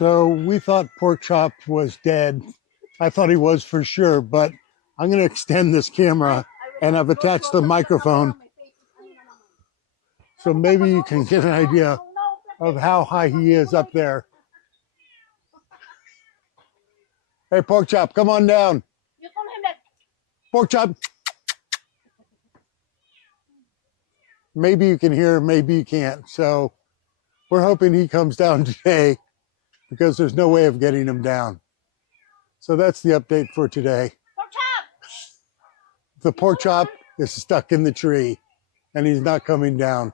So we thought Porkchop was dead. I thought he was for sure, but I'm going to extend this camera and I've attached the microphone so maybe you can get an idea of how high he is up there. Hey, Porkchop, come on down. Porkchop. Maybe you can hear, maybe you can't. So we're hoping he comes down today because there's no way of getting him down. So that's the update for today. The Porkchop is stuck in the tree and he's not coming down.